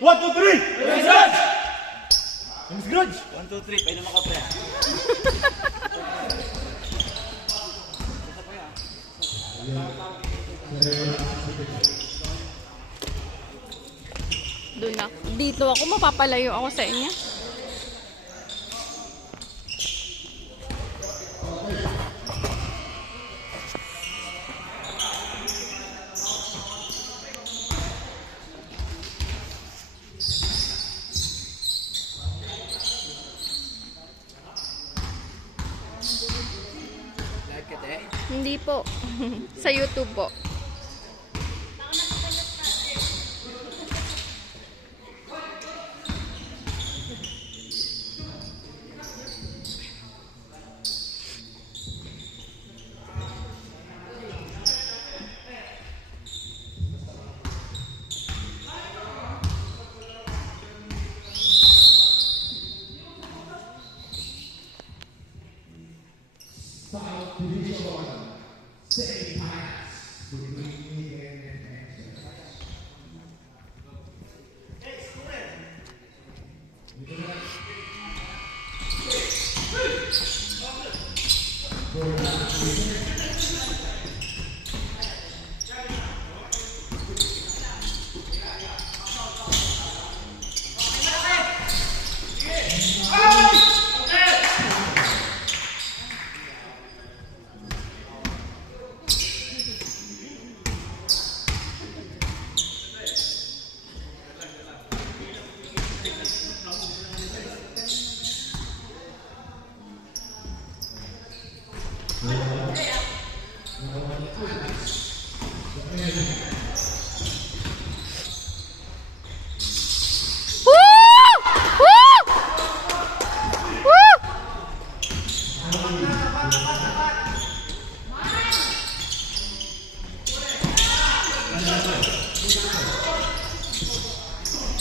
One, two, three! James Grudge! 1, 2, 3, pwede makape. Doon na. Dito ako, mapapalayo ako sa inyo. Hindi po. Sa YouTube po. South Division, second pass between me and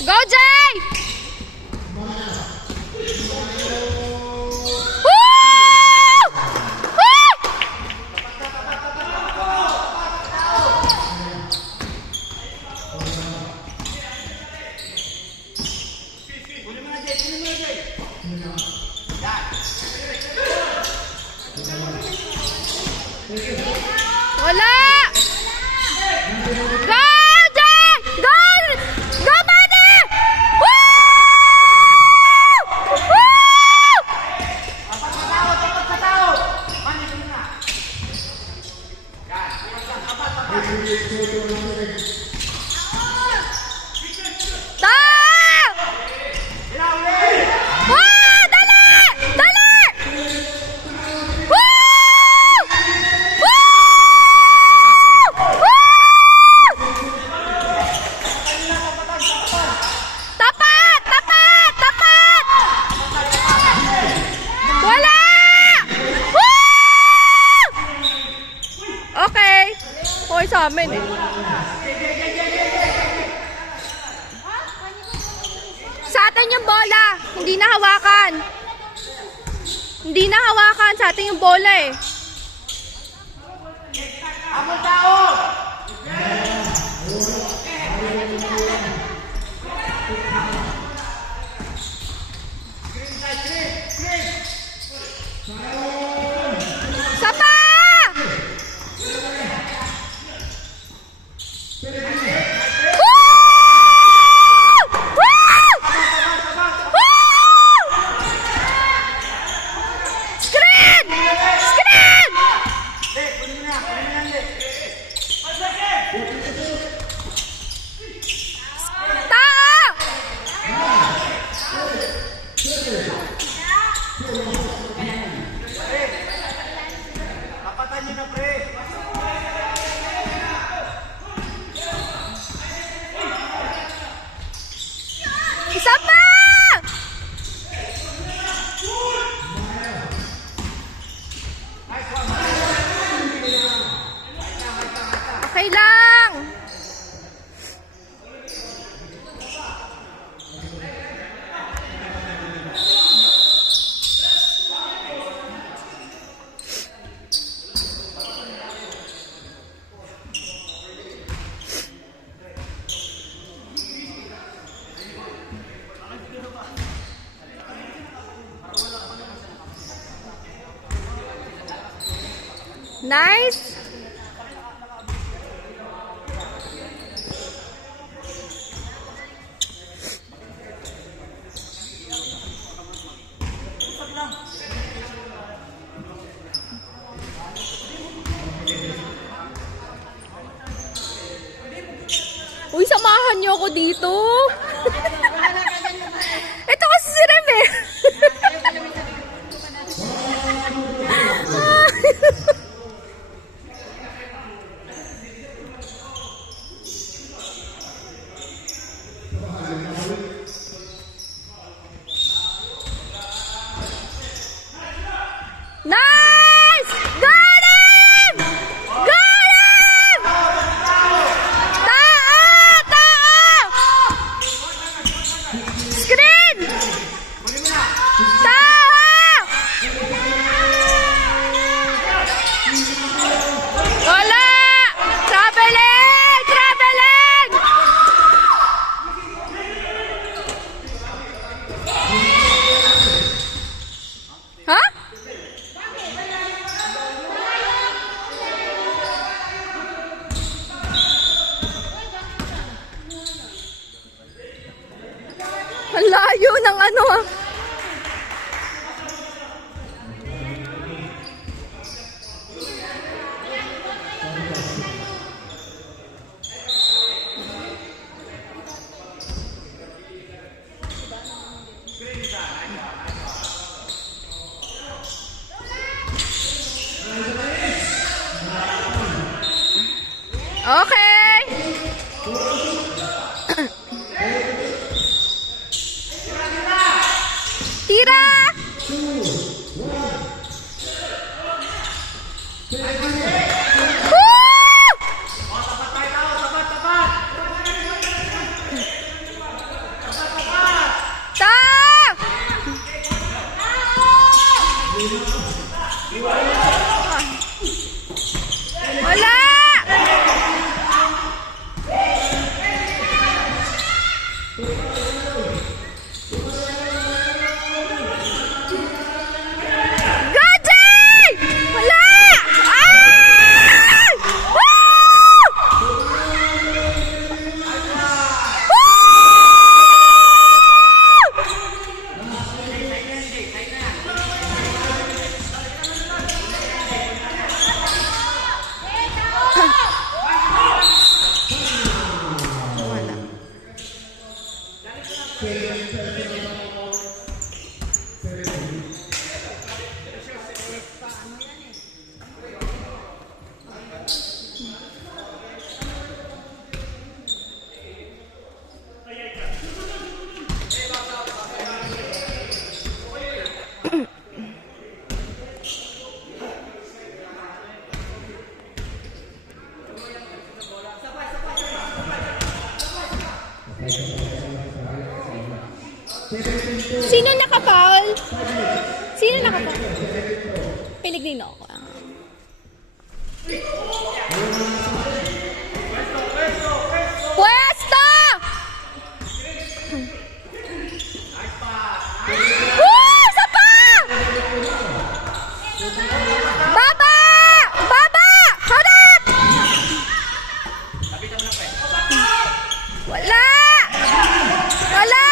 Go, Jay! Woo! Wala! Go, Jay! Go! Go, buddy! Woo! Sa amin eh. Sa atin yung bola, hindi na hawakan. Hindi na hawakan, sa atin yung bola eh. Ako tao! Sapa! Isa pa! Okay lang. Nice. Uy, samahan niyo ako dito. Ito kasi si Rem eh. Nice! Got him! Got him! Taa! Screen! Taa! Wala! Traveling! Traveling! Ha? Ang layo ng ano ah. Okay. Tira! Woo! Ta! Wala! Gajay! Wala! Ay! Woo! Woo! Sino naka-foul? Sino naka-foul? Pellegrino ako. Pwesto! Woo! Isa pa! Baba! Baba! Harap! Wala! Wala! Wala!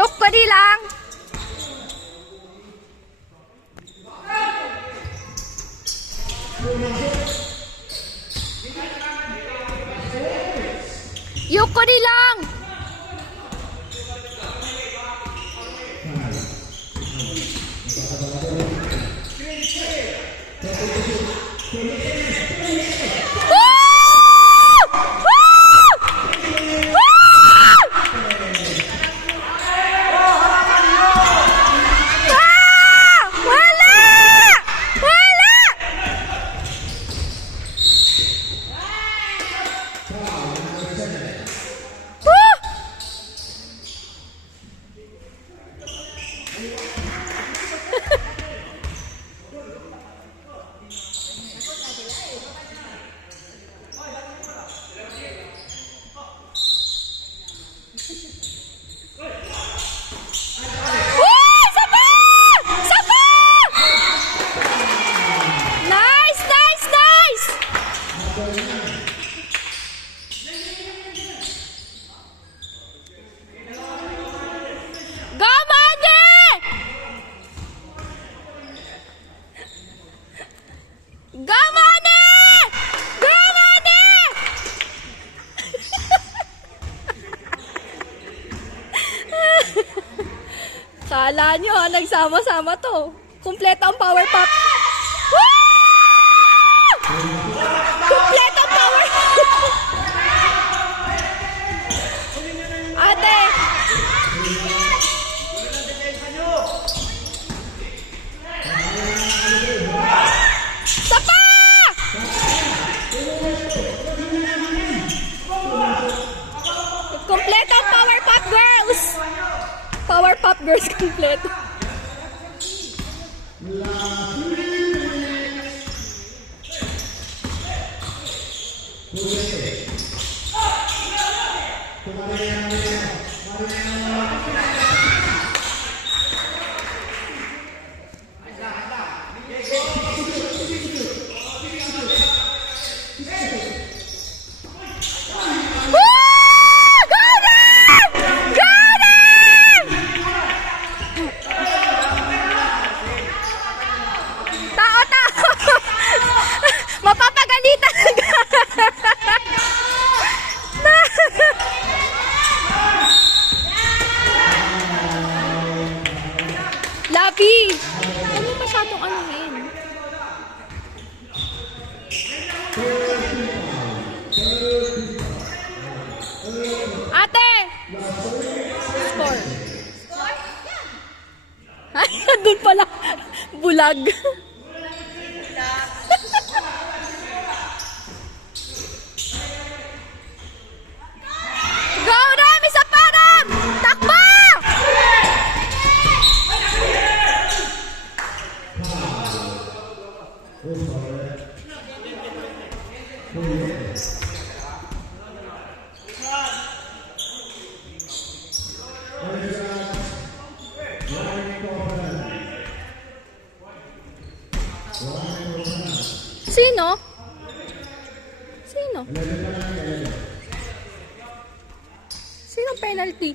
Yok pa di lang. Yok ko di lang. Kala nyo, nagsama-sama to. Kumpleto ang power pop. Woo! Kumpleto ang power pop. Ate. Sapa! Kumpleto ang power pop, girls. Power Pop Girls kompleto. Mapapagalitan ka. Labi. Ano masyadong anuhin? Ate. Score. Doon pala. Bulag. Sino? Sino? Sino penalty?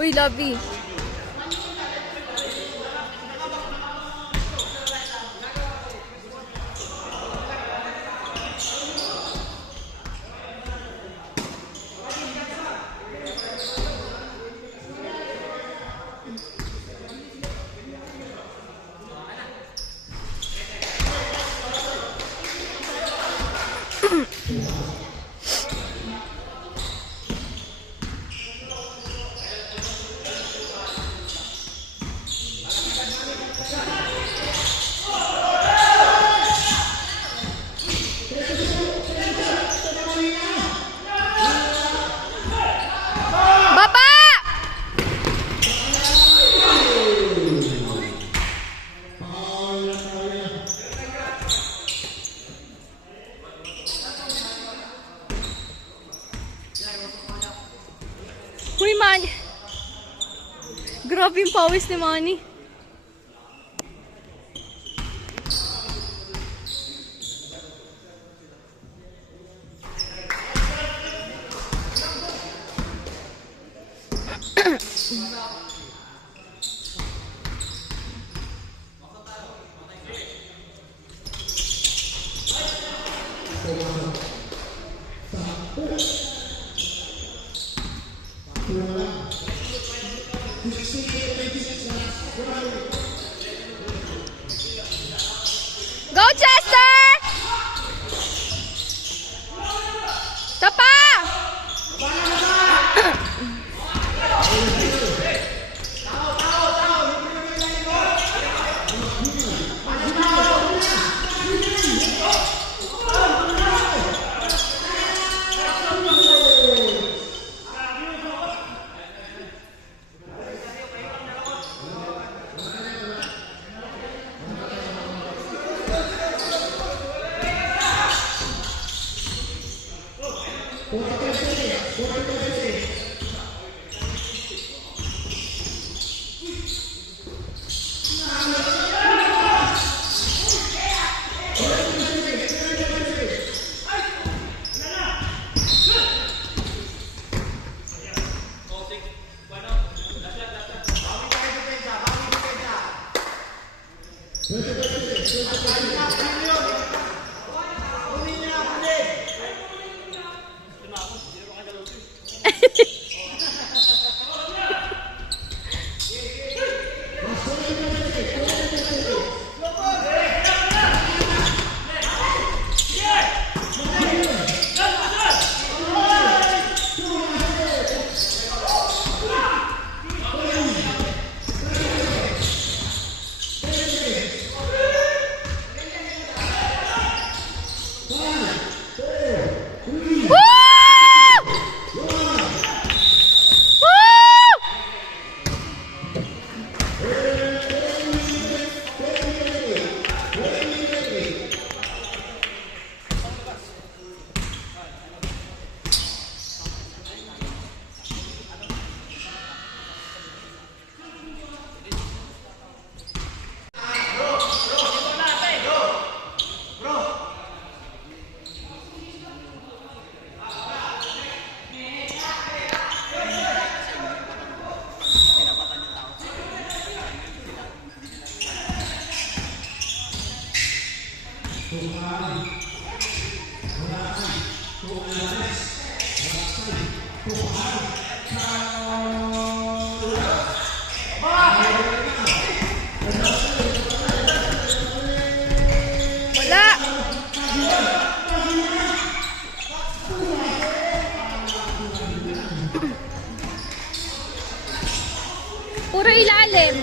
Uy, Lovey. Baba! Uy, man. Grabe yung pawis ni Manny. Go, Chester! Tapa! Puro ilalim.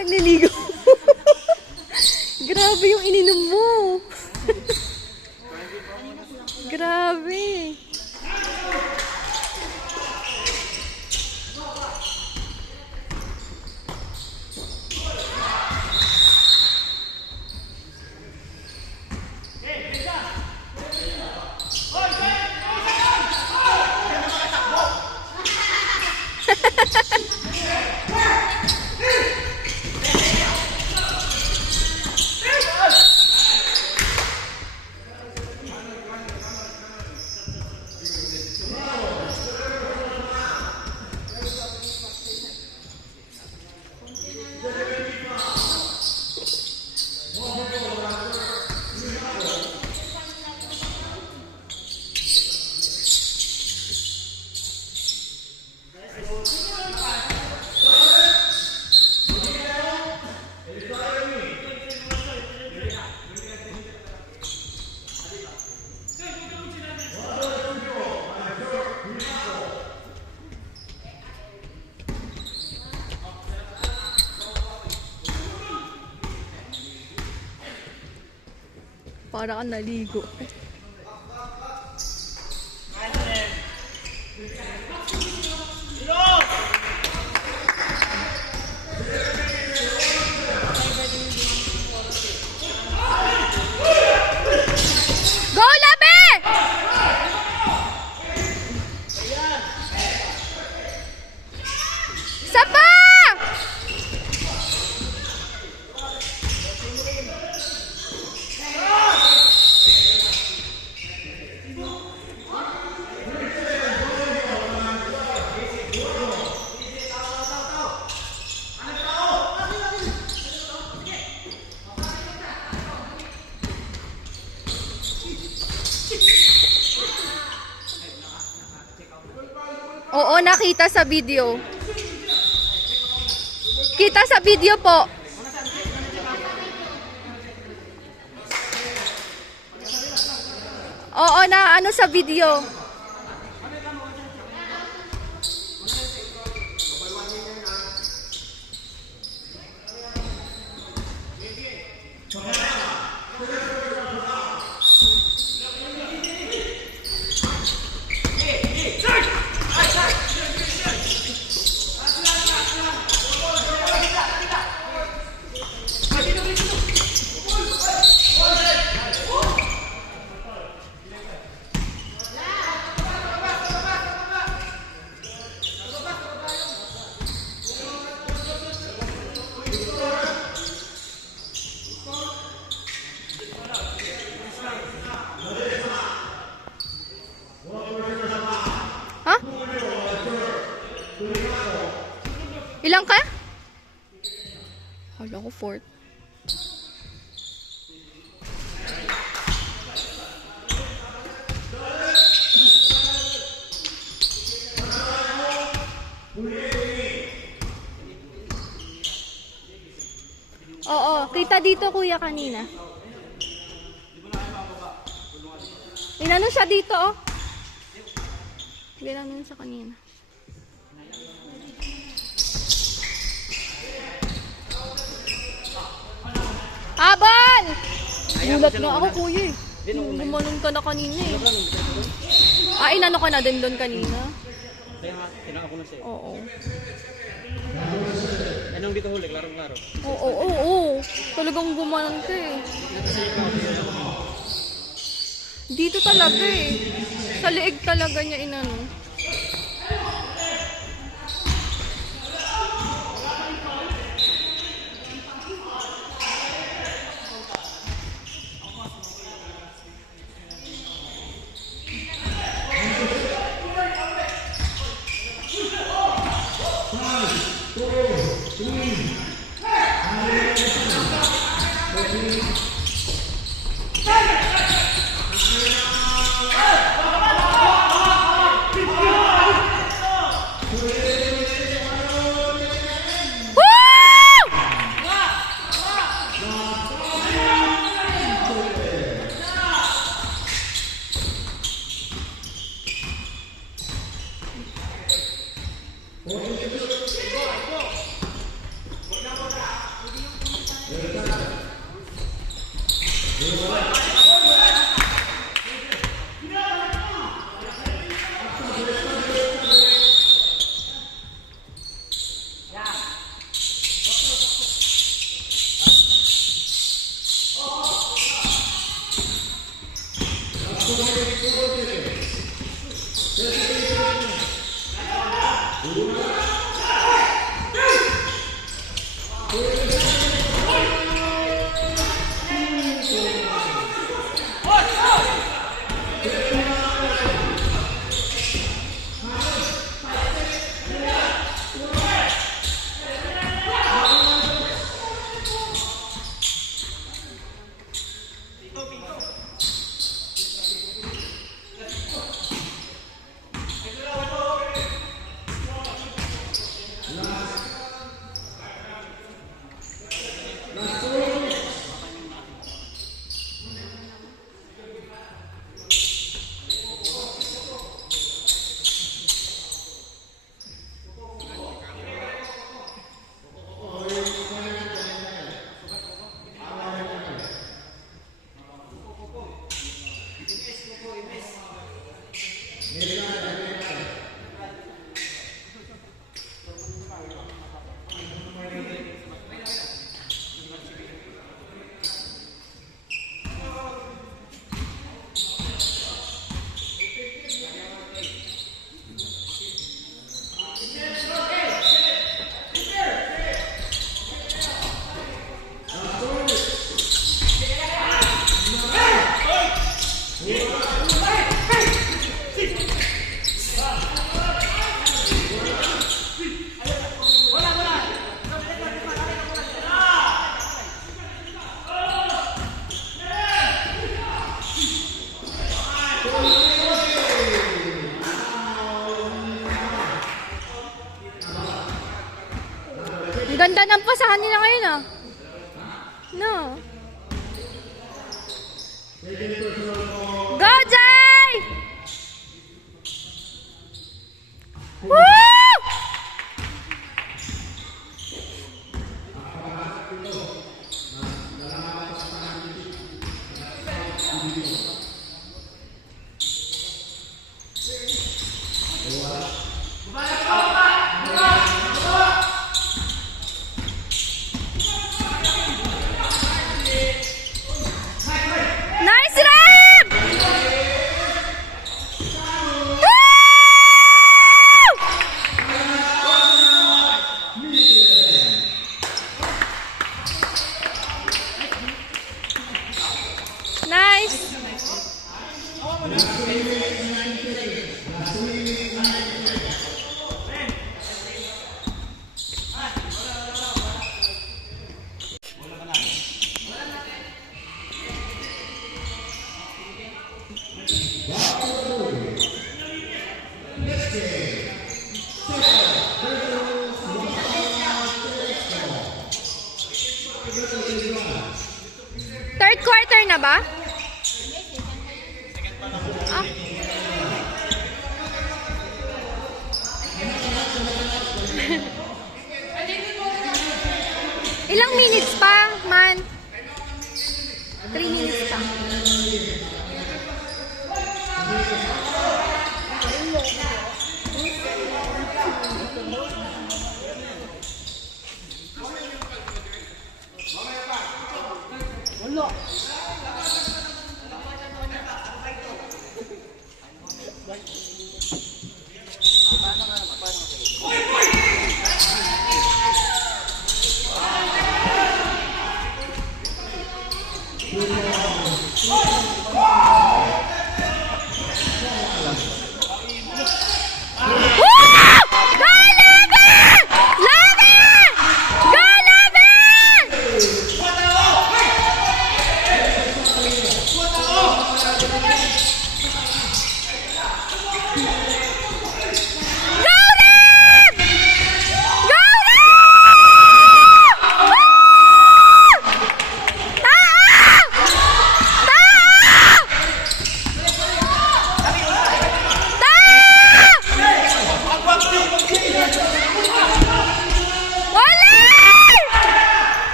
Nagliligo. Grabe yung ininom mo. Grabe. Para kang naligo. Go, Labi! Sapa! Oo, nakita sa video. Kita sa video po. Oo, na ano sa video. Ha? Ilang ka? Hala ko, 4th. Oo, kita dito kuya kanina. Inano siya dito, oh. Ginanon sa kanina. Habal! Gulat nga ako, kuya eh. Gumanon ka na kanina eh. Ah, inano ka na din doon kanina? Tinaka ko na siya. Oo. Anong dito huli? Klaro-klaro. Oo. Talagang gumanon ka eh. Dito talaga eh. Sa liig talaga niya inano. Ang ganda ng pasahan nila ngayon ah. No. Go, Jay! Woo! Nice rep! Woo! Nice! Third quarter na ba? Ah. Ilang minutes pa, man? 3 minutes pa. Woo! Talaga!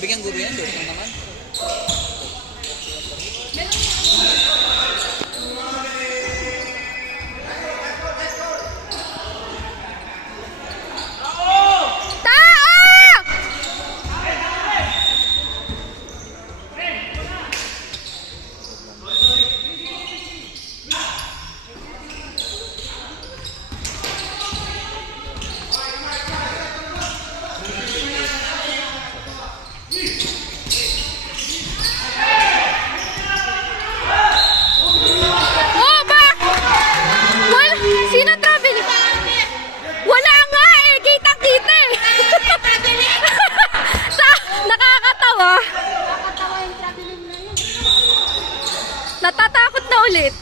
Bigyan guro yan, doon lang naman. Tao! Oh, ba? Wala. Sino travel? Wala nga eh. Kita-kita eh. Nakakatawa. Natatakot na ulit.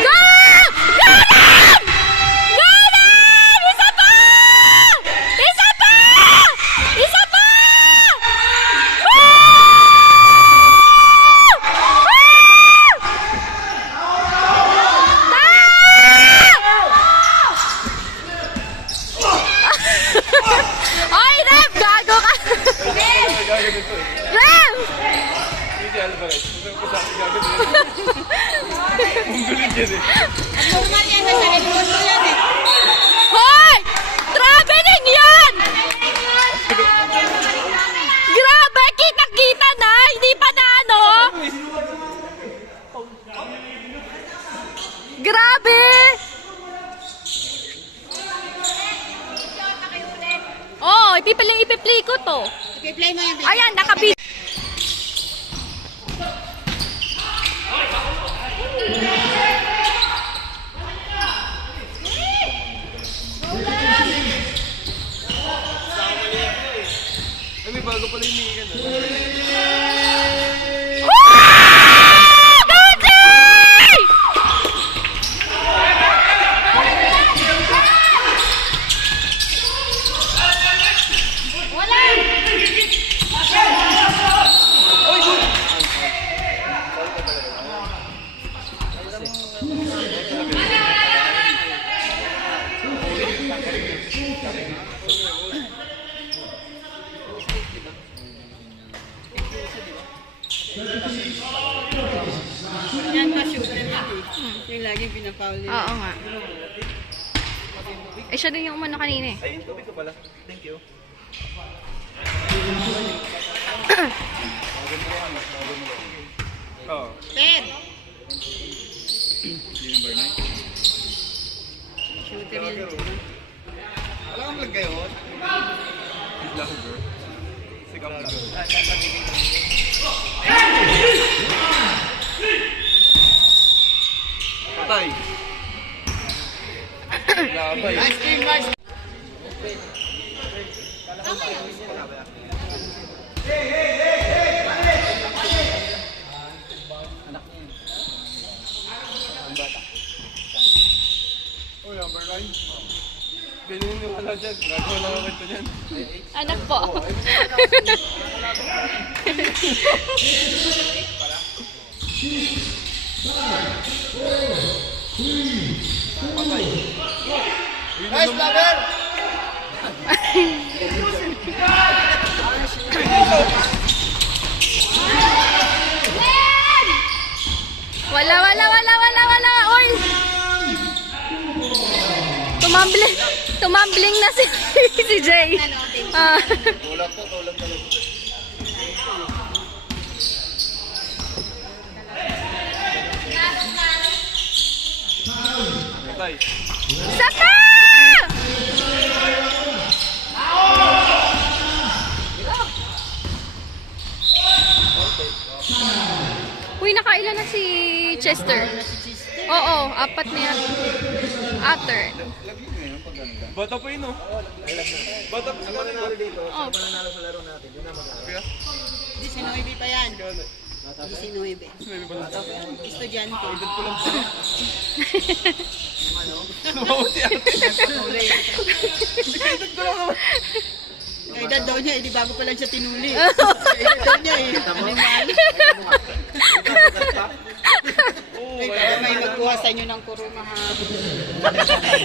Go! Ganon! Ganon! Isa pa! Isa pa! Isa pa! Woo! Woo! Oy, Rev! Gago ka! Rev! Normal yan, nasa likod mo yan eh. Hoy! Traveling yan! Grabe! Kita-kita na! Hindi pa na ano? Grabe! Oh, ipiplay ko to. I-play mo yan. Ayan, nakabit. Ay, may bago pala yung Megan. Yan pa shoot. Yung laging pinapaul nila. Oo nga. Eh, siya din yung umano kanina eh. Ay, yung tubig ko pala. Thank you. Oo. 10. Hindi number 9. Shooter yun. Wala kang vlog kayo? Vlogger. Sigaw na. Patay. Labay. Oh, number 9. Ganyan yung wala dyan. Gagawa lang ako ito dyan. Anak po. Nice, Blaber! Wala. Oy! Tumambling na si Jay. Ah. Tulak to, tulak talaga. Patay. Saka! Uy, nakailan na si Chester? Oo, 4 na yan. After. Bata pa yun, oh. Bata pa sa mananalo dito. Oh. Mananalo sa laro natin. Yun na mag-aaral. 19 pa yan. 19. Estudyante. Edad ko lang pa. Ano si ate? Edad ko lang naman. Kaya edad daw niya, hindi bago pa lang siya tinuli. Kaya edad daw niya eh. Animal. Oo, Kaya may magkuha bawasan nyo ng kuruma ha.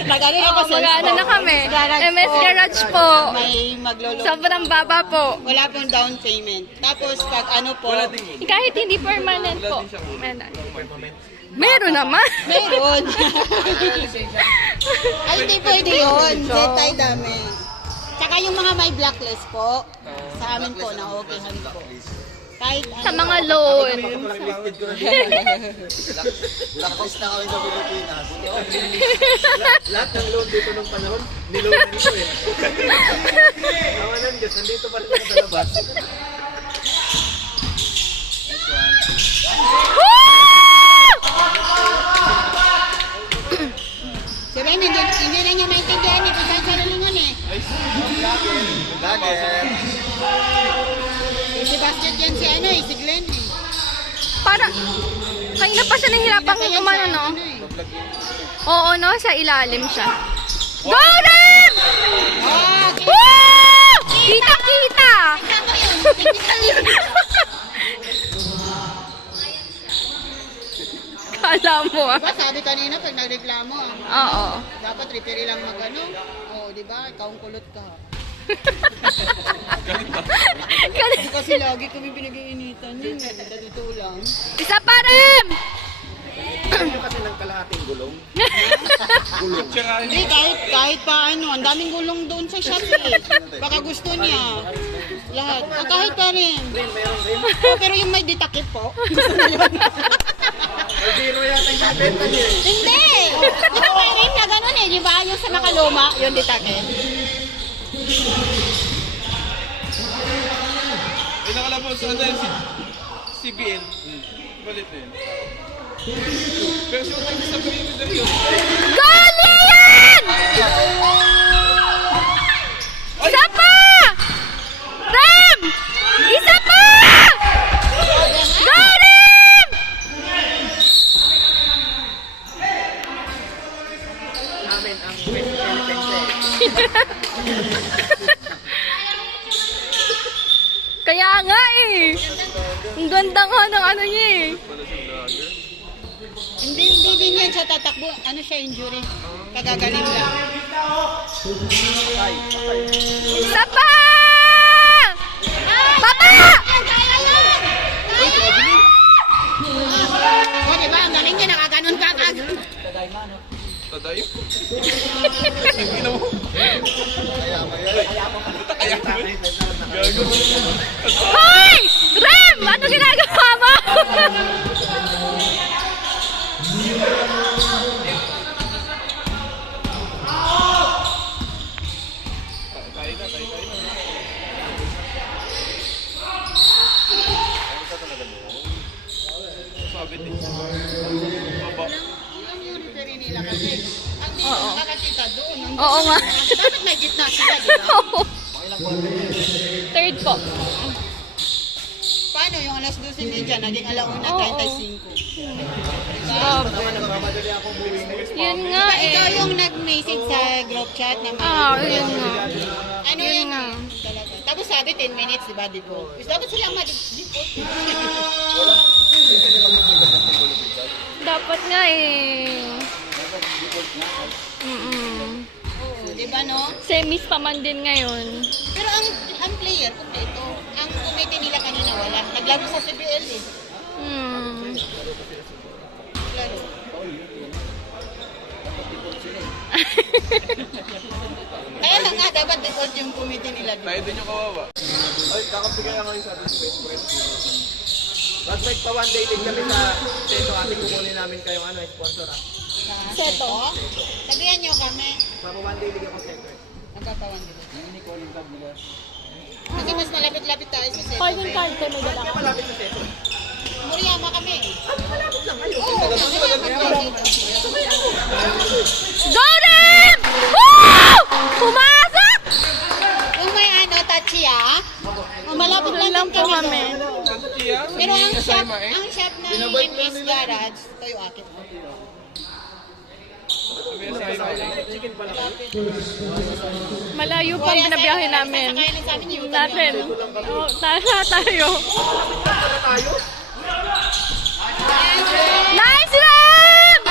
Nag-ano na Oo, ako sa mag-ano na kami. MS po. Garage po. May maglolo. Sobrang baba po. Wala pong down payment. Tapos pag ano po, Kahit hindi permanent po. Meron naman. meron. Ay, hindi pwede yun. Detay dami. Tsaka yung mga may blacklist po, sa amin po, na-okayhan po. Kahit Sa ano, mga loan. Blacklist na kami sa Pilipinas. Lahat ng loan dito nung panahon, niloan dito eh. Awan ng Diyos, nandito pa rin ako sa labas. si Ren, hindi na niya maintindihan eh, kung saan siya nalungan eh. Lager. Si Basket yan si ano eh, si Glenn eh. Para, kanina pa siya nahihirapang Kaya kumano, siya, no? ano eh. Oo, no? Sa ilalim siya. Go, Rem! Ah, okay. Woo! Kita-kita! Tama yun, technical yun. Kala mo, ah. Diba sabi kanina pag nagreklamo, Oo. dapat referee lang magano. Oo, di ba? Ikaw ang kulot ka. Kali- Kasi lagi kami pinag-iinitan yun eh. Dito lang. Isa pa, Rem! Yung kasi ng kalahating gulong. Hindi, kahit pa ano, ang daming gulong doon sa shop eh. Baka gusto niya. Lahat. Ah, kahit pa rin. Oh, pero yung may ditakip po. Zero yata yung benta niya eh. Hindi! Di ba may ring na ganun eh, di ba? Yung sa makaluma, yung ditakip. Ay, nakalabas sa ano si CBN. Balit eh. Pero siya ang nagsasabihin ko yun. Gali yan! Isa pa! Rem! Isa pa! Go, Rem! Amin ang West Philippines eh. Kaya nga eh. Ang ganda nga ng ano niya eh. Hindi din yan siya tatakbo. Ano siya, injury. Kagagaling lang. Isa pa! Baba! O, di ba? Ang galing niya, nakaganon ka agad. Tadayo. Hindi na mo. Gago. Hoy! Rem! Ano ginagawa mo? Sabit eh. Baba. Yung referee nila kasi. Ang di nakakita doon. Oo nga. Dapat may gitna sila, di ba? Third po. Paano yung alas 12:30, naging alauna, Oo. 35. Yun nga eh. Ikaw yung nag-message sa group chat na Yun nga. Ano Yun yan? nga. Talaga. Tapos sabi 10 minutes, di ba, default? Dapat silang ma-default. Dapat nga eh. Oo, di ba, no? Semis pa man din ngayon. Pero ang player, kompleto. Ang committee nila kanina wala. Naglaro sa CBL eh. Naglaro. Kaya lang nga, dapat default yung committee nila. Tayo din yung kawawa. Ay, kakapigay nga yung sabi ko. Last week pa one day din kami sa Seto. Ating kukunin namin kayong ano, sponsor ah. Seto? Sabihan nyo kami. Papa one day din ako Seto eh. Magkapawan din. Kasi mas malapit-lapit tayo sa Seto. Call card ko may dala Kaya malapit sa Seto. Muriyama kami. Malapit lang kayo. Oo, Muriyama kami dito. Go, Rem! Woo! Pumasok! Yung may ano, tachi ah. Malapit lang po kami. kami. Santia? Pero ang Sa shop, Saima eh. ang shop ng MS Garage, ito yung akin. Sabi sa Saima eh. Chicken pala kayo. Malayo pa ang binabiyahe namin. Kaya lang sabi niyo, Natin. Oh, tayo. Tayo? Nice, Rem!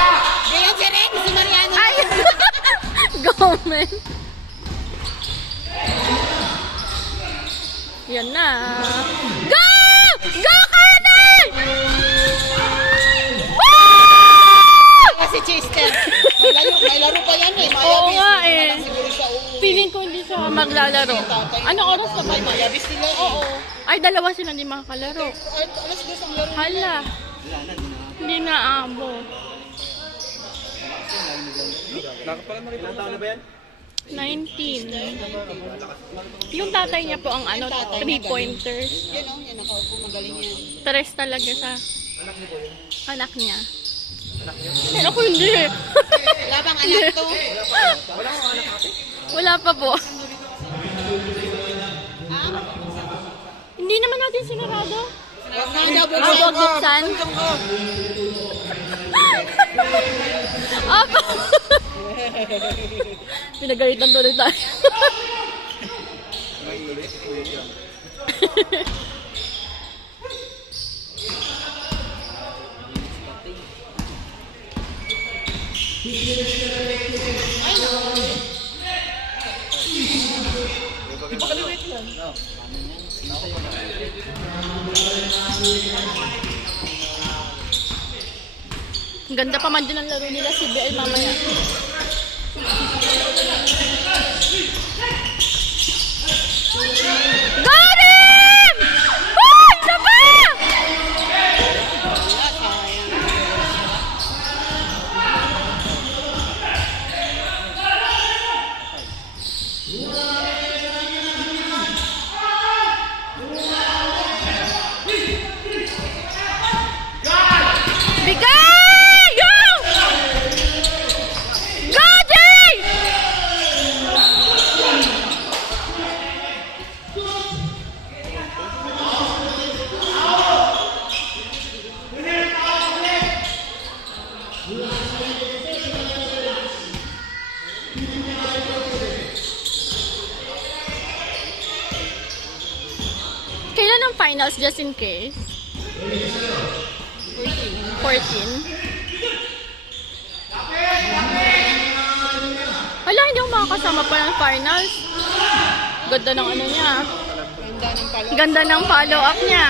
comment. Yan na. Go! Go, Kanan! Kasi Chester, may laro pa yan eh. Oo nga eh. Siguro siya Feeling ko hindi siya maglalaro. Anong oras na ba? May mayabis sila eh. Oo. Ay, dalawa sila hindi makakalaro. Ay, alas 2 ang laro. Hala. Hindi na abo. Nakapala na rin. Ilang taon na ba yan? 19. Yung tatay niya po ang ano, 3-pointers. Yan o, yan ako po, magaling yan. Tres talaga sa Anak niyo po yun? anak niya. Pero ako hindi. Wala bang anak to? Wala akong anak ate. Wala pa po. Hindi naman natin sinarado. Huwag na daw Huwag buksan. buksan. Apo. Pinagalitan tuloy tayo. Ang ganda pa man din ang laro nila si BL mamaya. Got him! Uy! Isa pa! Bigay! Go! Go, Jay! Kailan ang finals just in case? 14. Hala, hindi ako makakasama pa ng finals. Ganda ng ano niya. Ganda ng palo. Ganda ng follow-up niya.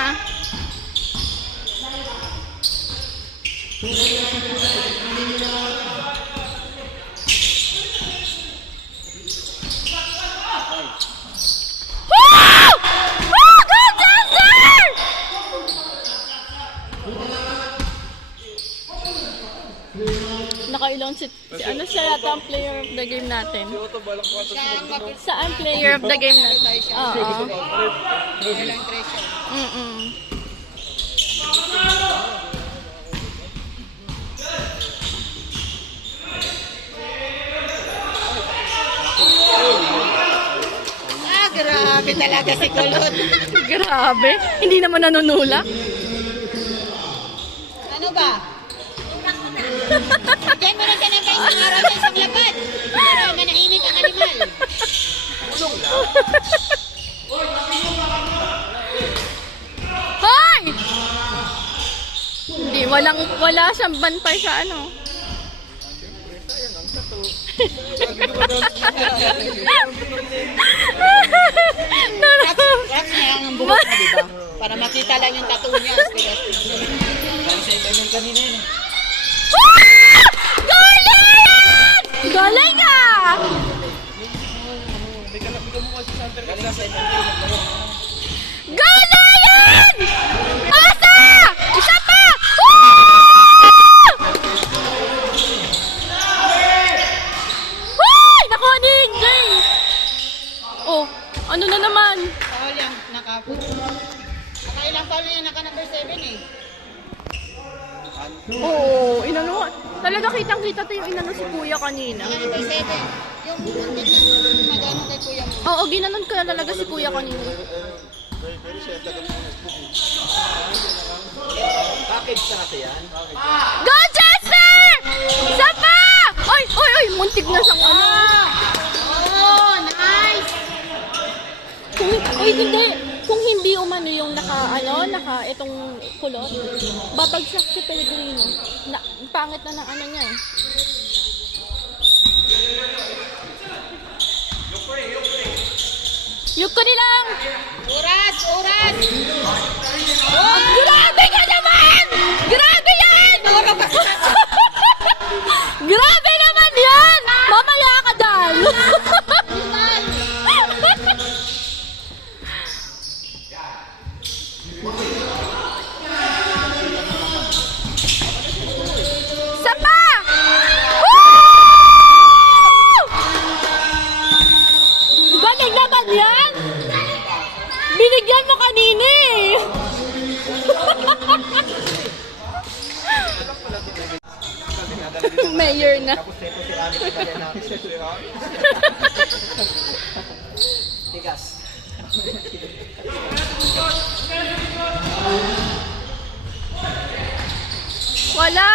Woo! Woo! Go, Chester! Nakailang ano siya yata ang player of the game natin? Saan player of the game natin? Oo. Walang treasure. Mm-mm. Ah, grabe talaga si Kulot. Grabe. Hindi naman nanunulak. Ano ba? Diyan mo na siya ng kayo ng araw sa isang lapat. Para manahimik ang animal. Hoy! Hindi, wala siyang bantay sa ano. Rats na lang ang buhok na, diba? Para makita lang yung tattoo niya. Galing! Galing ka! Galing! Asa! Isa pa! Woo! Hoy! Nakuha ni Jay! Oh, ano na naman? Paul yan, nakapot. Nakailang Paul yan, naka number 7 eh. Oo, inano. Talaga kitang-kita tayo yung inano si Kuya kanina. Naka number 7. Yung muntik ng magano kay kuya mo. Oo, ginanon ko na talaga si Kuya kanina. Package na kasi yan. Go, Chester! Isa pa! Oy, oy, oy! Muntik na siyang ano. Oh, nice! Oy, hindi. Kung hindi umano yung naka itong kulot, babagsak si Pellegrino. Pangit na ng ano niya eh. Yukuri lang! Oras! Oras! Grabe ka naman! Grabe yan! Grabe naman yan! Mamaya ka dahil! Sapa! Woo! Galing naman yan! Binigyan mo kanina eh! Mayor na. Tapos ito si Rami sa kanya natin. Tigas. Wala!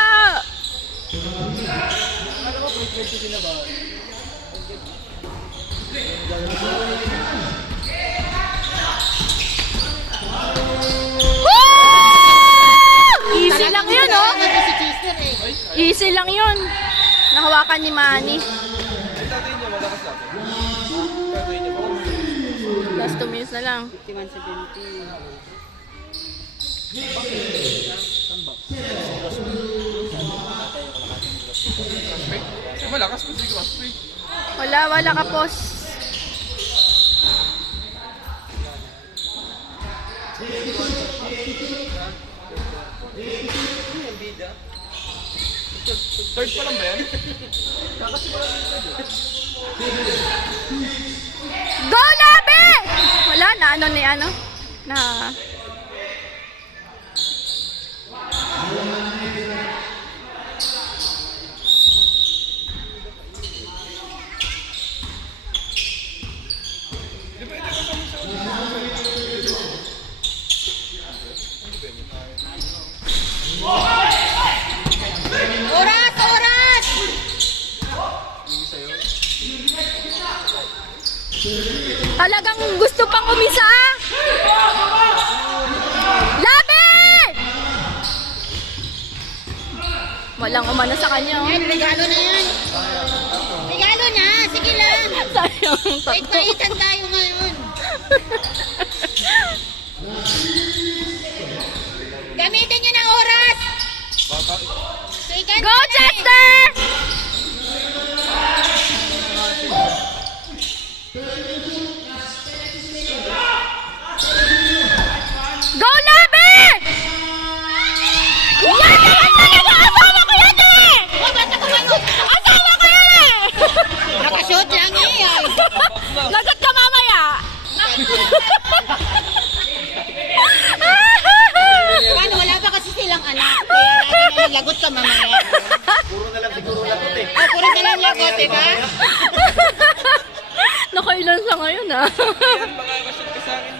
Woo! Easy lang yun, oh. Si Chester eh. Easy lang yun. Nahawakan ni Manny. Tatay niya, malakas natin. Gagawin niya pa. Last 2 minutes na lang. 51-70. Malakas mo siguro. Wala ka, pos. Third pa lang ba yan? Go, Labi! Wala na, ano ni ano? Na... Oras! Oras! Talagang gusto pang umisa? Labi! Walang umano sa kanya. Oh. Yan, regalo na yan. Regalo na. Sige lang. Sayang Paitan tayo ngayon. Gamitin nyo ng oras. Sige, Go, Chester! Go, Labi! Yan naman talaga! Asawa ko yan eh! Asawa ko yan eh! Nakashoot lang eh. Ay. Lagot ka mamaya! Paano? Wala pa kasi silang anak. Kaya lagi na lagot ka mamaya. Puro na lang siguro lagot eh. Oh, puro na lang lagot, di ba? Nakailan sa ngayon ah. Yan, makakashoot ka sa akin.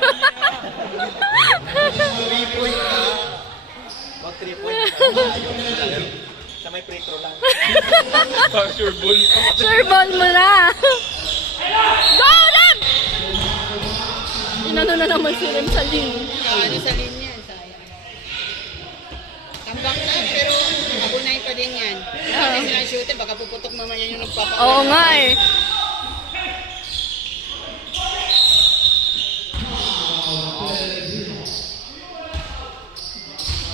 3 point na. About 3 point. Sa may free throw lang. Sure ball. Sure ball mo na. Go, Rem! Inano na naman si Rem sa link. Ano sa linya? Sayang. Tambak na, pero abunay pa din yan. Ano silang shooter, baka puputok mamaya yung nagpapakita. Oo nga eh.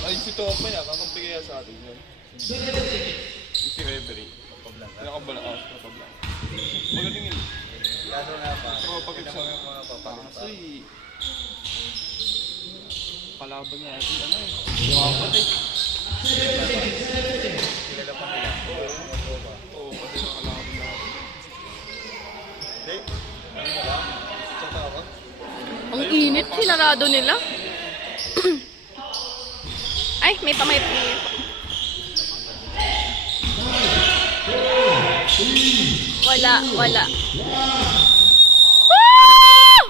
Ay, si Topa niya, kakampi kaya sa atin yun. Yung si referee. Nakabala ka, nakabala. Magaling yun. Ano nga pa? Pero pag isa kasi kalaban natin, ano eh. Wapat eh. Kilala pa nila. Oo, pati na kalaban natin. Hindi. Ano ba? Check ako. Ang init, sinarado nila. Ay, may pamay. Wala. Woo!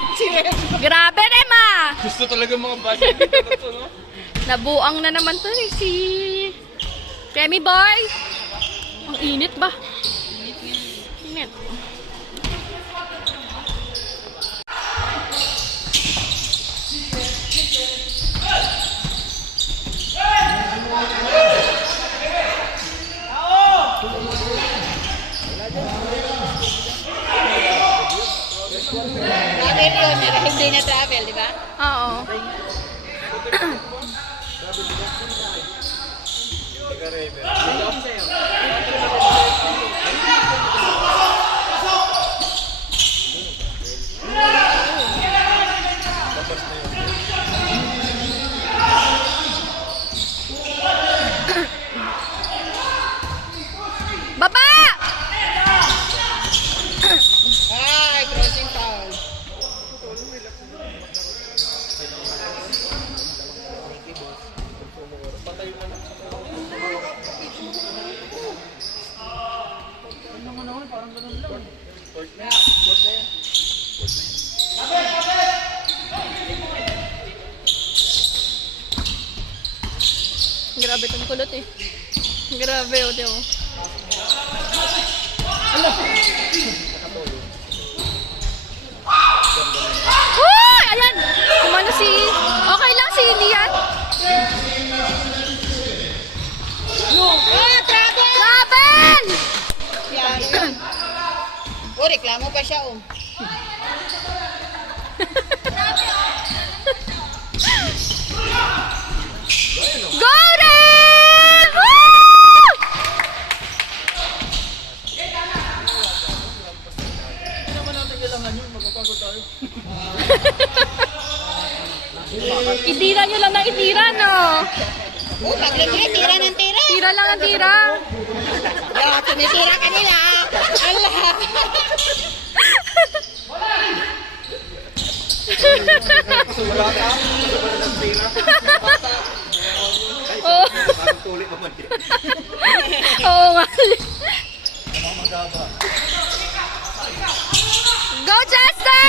Grabe, Rema! Gusto talaga mga bata dito na to, no? Nabuang na naman to eh, si Remy Boy. Ang init ba? Init. travel yun, hindi na travel, di ba? Oo. Baba! Ay, crossing foul. Grabe itong kulot eh. Grabe, o, diyo. Uy! Ayan! Kumano si... Okay lang si Lian. Ah, travel! Travel! Yan. Oh, reklamo pa siya, oh. Go Red! Woo! Itira nyo lang ng itira, no? Oh, pagligay, tira ng tira. Tira lang ang tira. Yo, tumitira ka nila. Ala. Oo. Parang tulit naman yun. Oo nga. Go Chester!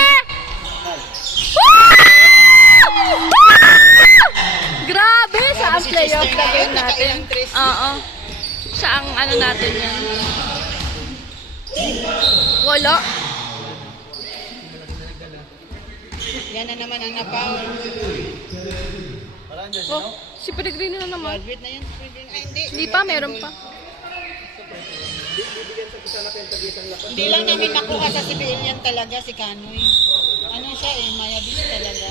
Woo! Grabe sa ang playoff na game natin. Oo. Siya ang ano natin yan. Wala. Yan na naman ang napaul. Oh, si Pellegrino na naman. Graduate na yan. Ay, hindi. Hindi pa, meron pa. Hindi lang namin nakuha sa civilian talaga si Kanoy. Ano siya eh, mayabis talaga.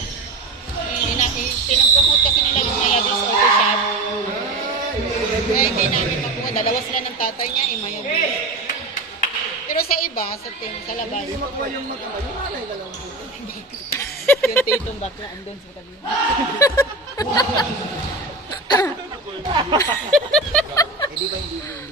Pinopromote kasi nila yung mayabis auto shop. Kaya hindi namin makuha. Dalawa sila ng tatay niya eh, mayabis. Pero sa iba, sa team, sa labas. Hindi makuha yung magkama. Yung malay na lang. Yung titong bakla, andun sa kanila. Hindi ba hindi pwede?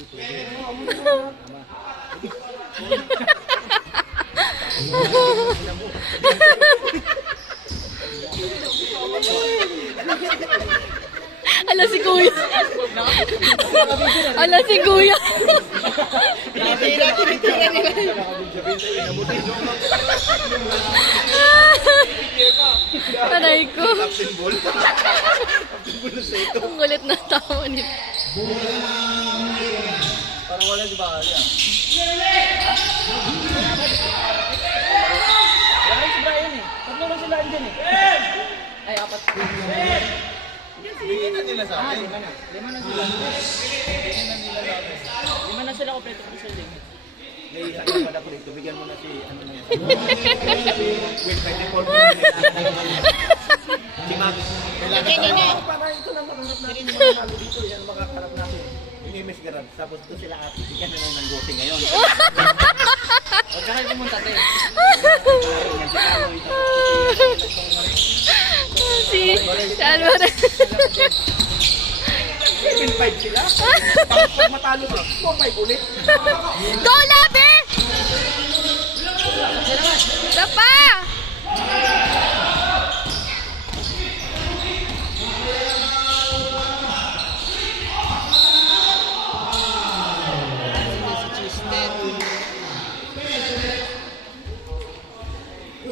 Ala si Kuya. Ala si Kuya. Tinitira nila. Aray ko. Captain Ball. Captain Ball na sa ito. Ang gulit na tao nito. Parang wala si Bakali ah. Wala si Brian eh. Tatlo lang sila andyan eh. Ay, apat pa. Bigyan na nila sa akin. Lima na sila. Lima na sila kompleto ko sa link. May ano pala ko dito. Bigyan mo na si ano na yun. Wait, 24 mo na si Max. Lagyan niya na. Para ito lang makaharap natin yung mga malo dito. Yan ang makaharap natin. Yung MS Garab. Tapos ito sila ate. Bigyan na lang ng gote ngayon. Huwag ka kayo pumunta tayo. Yan si Carlo ito. Si Alvarez. 7-5 sila. Pag matalo ka, 4-5 ulit. Go, Labi! Dapa!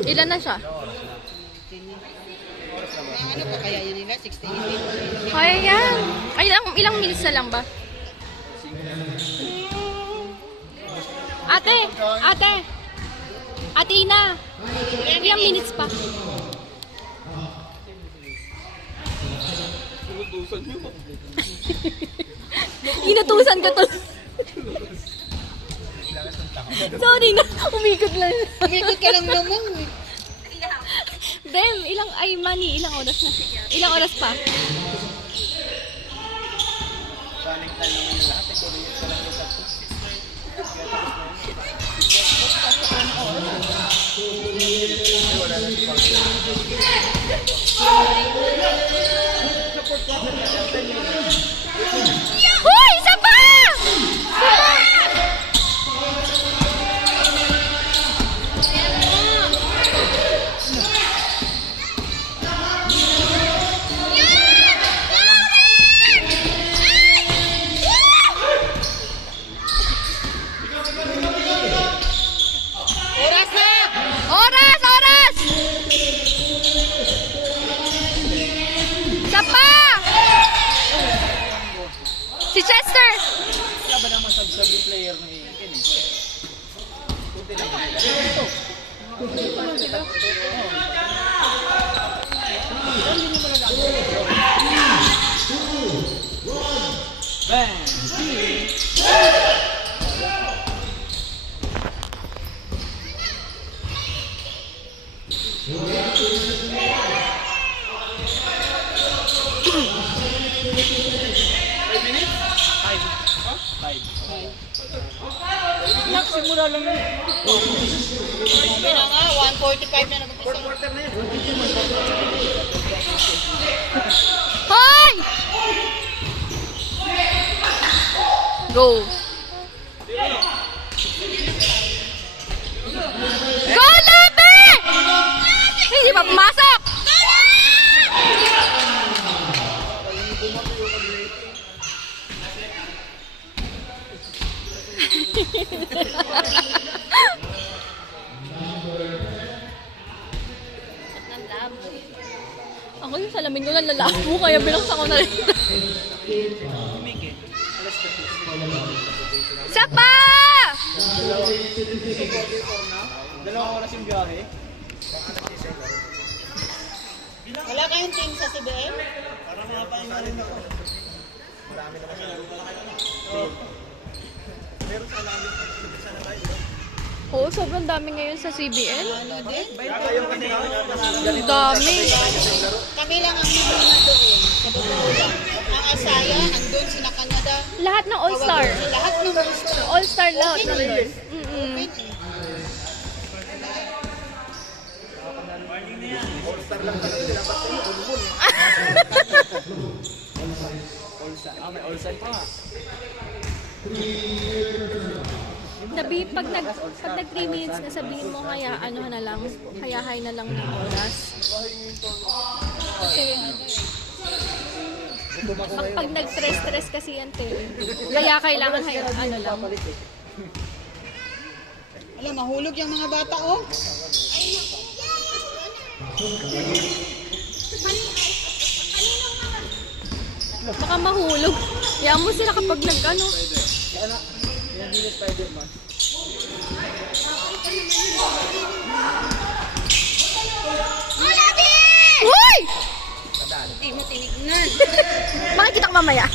Ilan na siya? Ano pa kaya yun nila? 68. Kaya yan. Ay, ilang minutes na lang ba? Ate! Ate! Ate Ina! Ilang minutes pa? Inutusan ka to. Sorry na, umikot lang. Umikot ka lang naman. Dem, Manny, ilang oras na? Ilang oras pa? Running time naman yung lahat. Ito rin yung lang yung tatlo. Wala na si Pagka. Hoy! Isa pa! Oras na! Oras! Oras! Isa pa! Si Chester! Wala ba naman sab-sab yung player ng Ikin eh? Kunti lang ba nila? Bang! Nagsimula lang na. Sabi na nga, 1:45 na nag-umpisa. Quarter na yan. Hoy! Go! Go, Lebe! Hindi pa pumasok! Ako yung salamin ko nalalabo, kaya binuksan ko na rin. Isa pa! Dalawang oras yung biyahe. Wala kayong team sa CBM? Oo, sobrang dami ngayon sa CBN. Ano din? Ang dami. Kami lang ang hindi na doon. Sa totoo lang. Ang Asaya, andun sila Canada. Lahat ng All-Star. Lahat ng gusto. All-Star lahat ng doon. All-star lang talaga sila. Ba't kayo ulmul eh? All-star. Ah, may all-star pa. Pag nag 3 minutes na sabihin mo kaya ano na lang, hayahay na lang ng oras. Kasi pag nag-stress kasi yan kaya kailangan ano lang. Alam, mahulog yung mga bata, oh. Baka mahulog. Kaya mo sila kapag nag-ano. Ano? Yan din yung Spider-Man. Uy! Hindi mo tinignan. Makikita ko mamaya.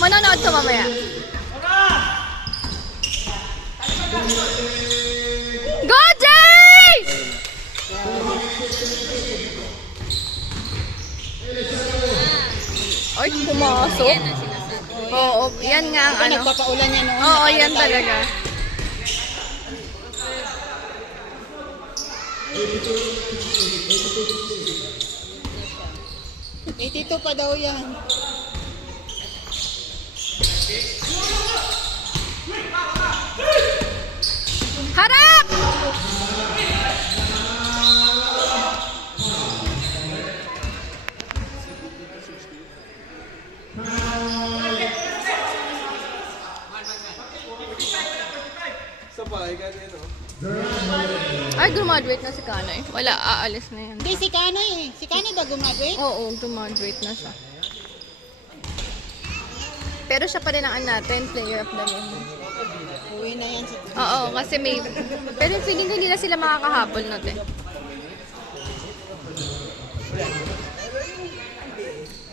Manonood ko mamaya. Go, Jay! Ay, pumasok. Oo, yan nga ang ano. Nagpapaulan niya noon. Oo, yan talaga. Tito pa daw yan. Harap! Sa bahay ka din, no? Ay, graduate na si Kanay. Wala, aalis na yan. Hindi, si Kanoy eh. Si Kanoy ba gumaduate? Oo, graduate na siya. Pero siya pa rin ang natin, player of the game. Uwi na yan si Oo, kasi may... Pero feeling ko hindi na sila makakahabol natin.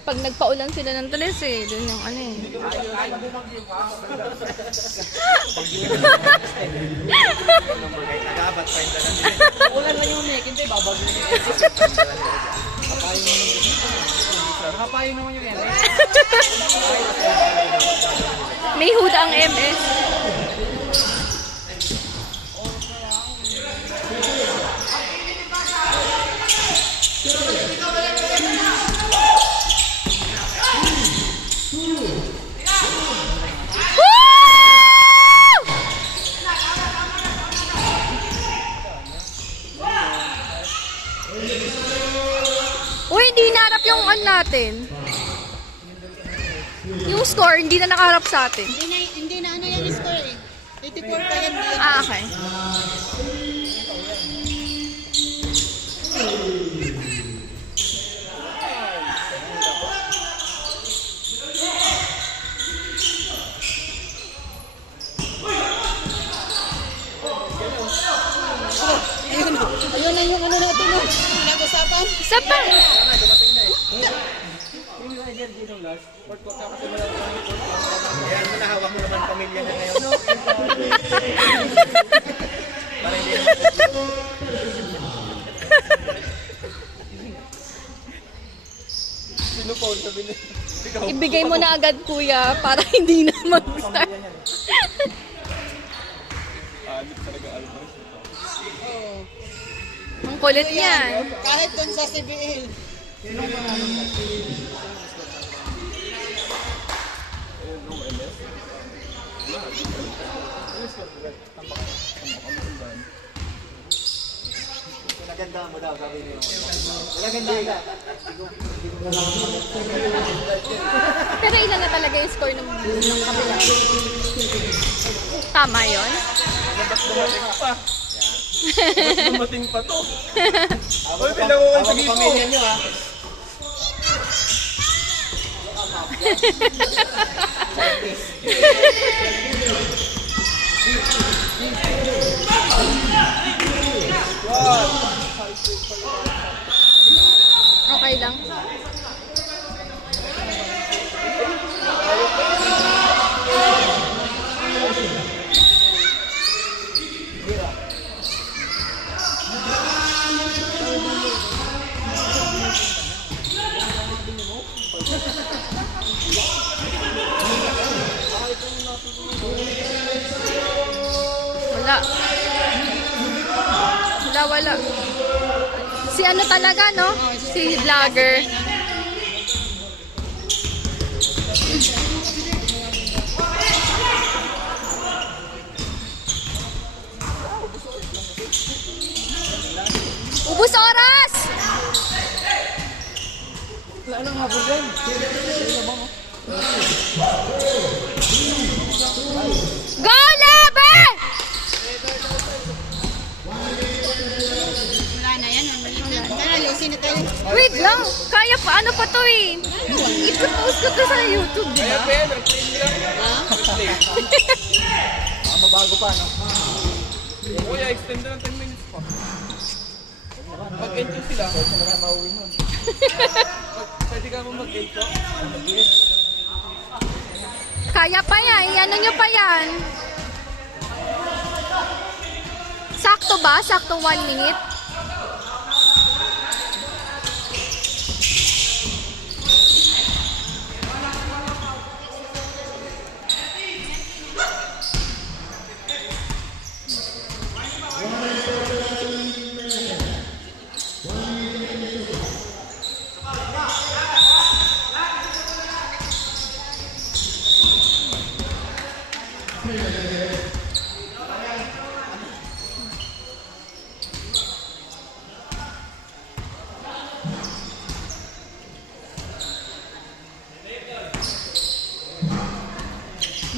pag nagpaulan sila ng tres eh, dun yung ano eh. Number kahit nagabat pa yung dalang. Ulan lang yung neck, hindi babag na yung Nakapayo naman yung MS. May huda ang MS. Woo! Uy, hindi naharap yung on natin. Yung score, hindi na nakaharap sa atin. Hindi na ano yan score eh. 84 pa yan. Ah, okay. Ayun na yung ano natin no. Pinag-usapan. Isa pa. Ayan mo, nahawak mo naman pamilya na ngayon. Para hindi Sino po? Sabi niya. Ikaw. Ibigay mo na agad, kuya, para hindi na mag-start. Alit talaga Alvarez. Oo. Ang kulit niyan. Kahit dun sa CBL. Naganda mo daw, sabi niyo. Naganda ka. Pero ilan na talaga yung score ng kabila? Tama yon. Dumating pa. Dumating pa to. Uy, pinangungan sa giso. Pamilya niyo ha. Okay lang. Wala. Si ano talaga, no? Si vlogger. Ubus oras! Wala nang habol yan. Go, Lebe! Wala na yan. Tara, lusin na tayo. Wait lang, kaya pa, ano pa to eh? I-post ko to sa YouTube, di ba? Kaya nag-play nila. Mabago pa, no? Kuya, extend na ng 10 minutes pa. Mag-end sila. Pwede ka mo mag-end ko? Kaya pa yan, ano nyo pa yan? Sakto ba? Sakto 1 minute?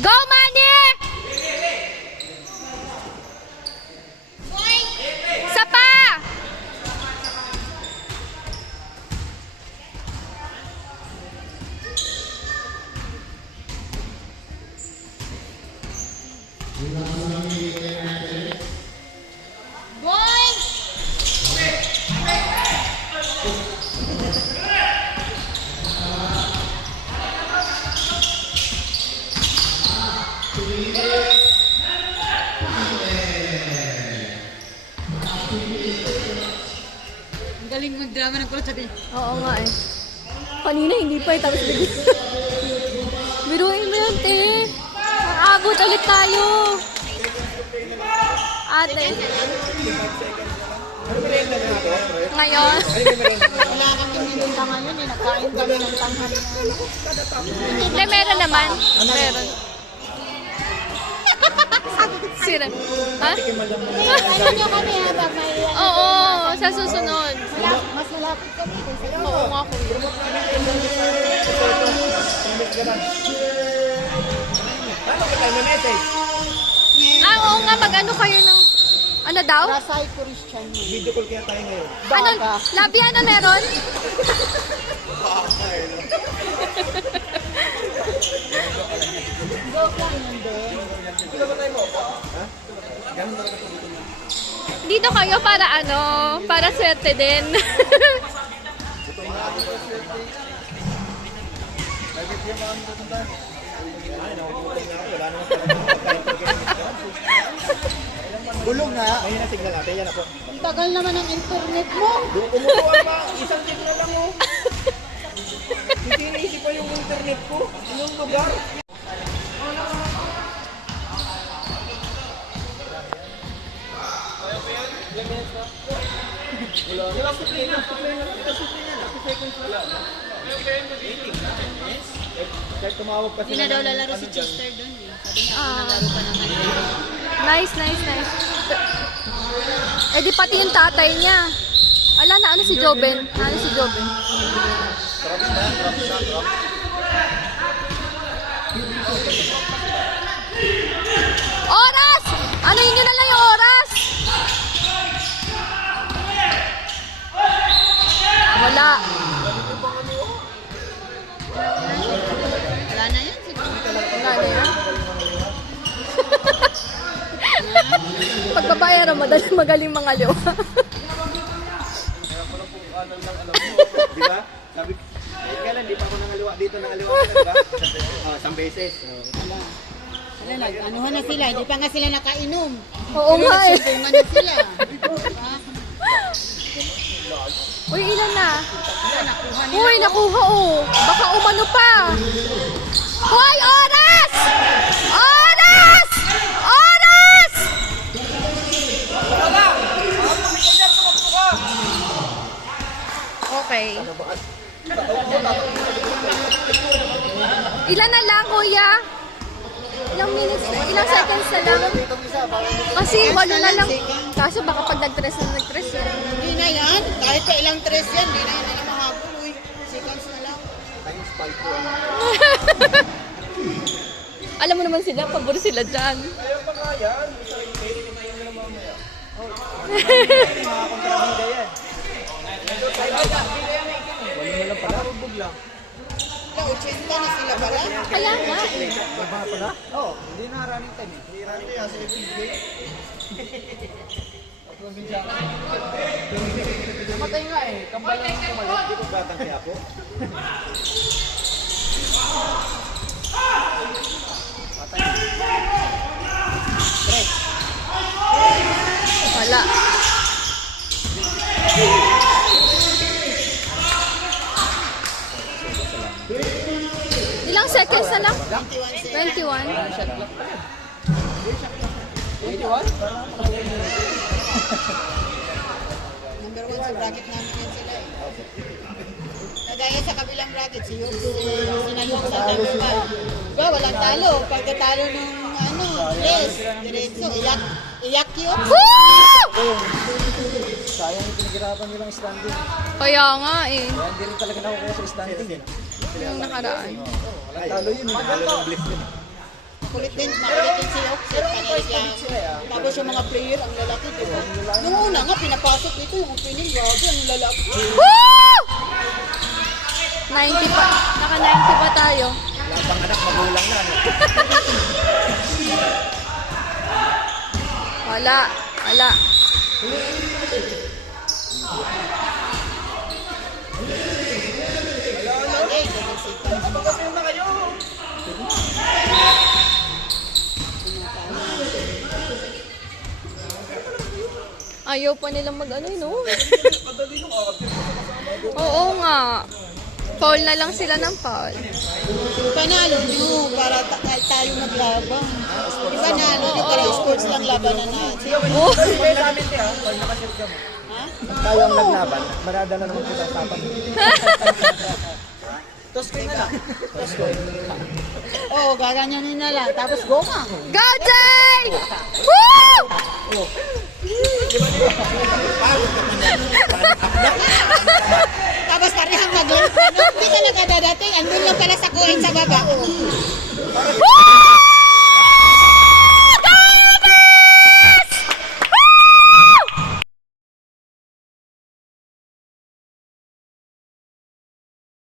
Go, Manny! Isa pa! Boy! Ang galing mag-drama ng kulot sabi. Oo nga eh. Kanina hindi pa eh, tapos bigla. Biruin mo yan, te. Abot ulit tayo. Ate. Ngayon. Wala kami nilinda ngayon eh. Nagkain kami ng tanghali. Hindi, meron naman. Meron. Sira. Ha? Ano nyo kami habang may... Oo, sa susunod. Mas malapit kami kaysa iyo. Oo nga, kuya. Paano kita message? Ah, oo nga, mag-ano kayo ng... Ano daw? Rasay Christian mo. Video call kaya tayo ngayon. Ano? Labi, ano meron? Joke lang yun doon. Dito kayo para ano, para swerte din. Gulong na. Ayun na signal natin. Yan ako. Ang tagal naman ng internet mo. Umutuan pa. Isang signal lang oh. Hindi naisip pa yung internet ko. Yung lugar. Kahit tumawag pa Hindi sila na daw ng- lalaro si ano dyan. Chester doon eh. Sabi niya, Ah. nalaro pa naman. Nice, nice, nice. Eh di pati yung tatay niya. Ala na, ano si Joben? Ano si Joben? Oras! Ano yun na lang yung oras? Wala. Wala na yan. Siguro. Wala na yan. Pagbabayaran, magaling mga liwa. Di ba? Sabi, kailan di pa ako nangaliwa dito, nangaliwa ka na, di ba? Oh, isang beses. Oh. Wala na. Anuhan na sila. Hindi pa nga sila nakainom. Oo nga eh. Nagsumbungan na sila. Diba? Uy, ilan na? Wala, nakuha nila. Uy, nakuha oh. Baka umano pa. Hoy, oras! Oras! Oras! Okay. Ilan na lang, kuya? Ilang minutes, ilang seconds na lang? Kasi walo na lang. Kaso baka pag nag-tres na nag-tres yun. Hindi na yan. Kahit pa ilang tres yan, hindi na yan na mahabol. Uy, seconds na lang. Alam mo naman sila, pabor sila dyan. Wala, 80 na sila pala. Kaya nga eh. Oh, hindi na running time. Hindi running time kasi Namatay nga eh. Kambal lang yung kumalit. Hindi ko batang kaya ako. Wala. Ilang seconds na lang? 21. Number 1 sa bracket namin yan sila eh. Kagaya sa kabilang bracket, si Yung, sinayong sa number 5. Diba, walang talo. Pagkatalo ng ano, yes, diretso, iyak yun. Woo! Sayang yung pinaghirapan nilang standing. Kaya nga eh. Kaya hindi rin talaga nakukuha sa standing. Yung nakaraan. Walang talo yun. Talo ng bliss yun. Makulit din si Yok. Tapos yung mga player, ang lalaki, diba? Nung una nga, pinapasok dito yung opening, grabe, ang lalaki. Woo! 90 pa. Naka 90 pa tayo. Lahat ng anak magulang na. Ano? Wala. Wala. Ayaw pa nilang mag-ano, no? Oo nga. Foul na lang sila ng foul. Panalo nyo para tayo maglaban. Panalo nyo para sports lang labanan natin. Oh. Kaya namin te ha, pag nakashoot ka mo. Tayo ang naglaban, marada na naman kita sa tapan. Toskoy na lang. Toskoy. Oo, gaganyanin na lang. Tapos goma. Go, Jay! Woo! Tapos parehang mag-late. Hindi ka nakadadating. Andun lang pala sa kuhin sa baba.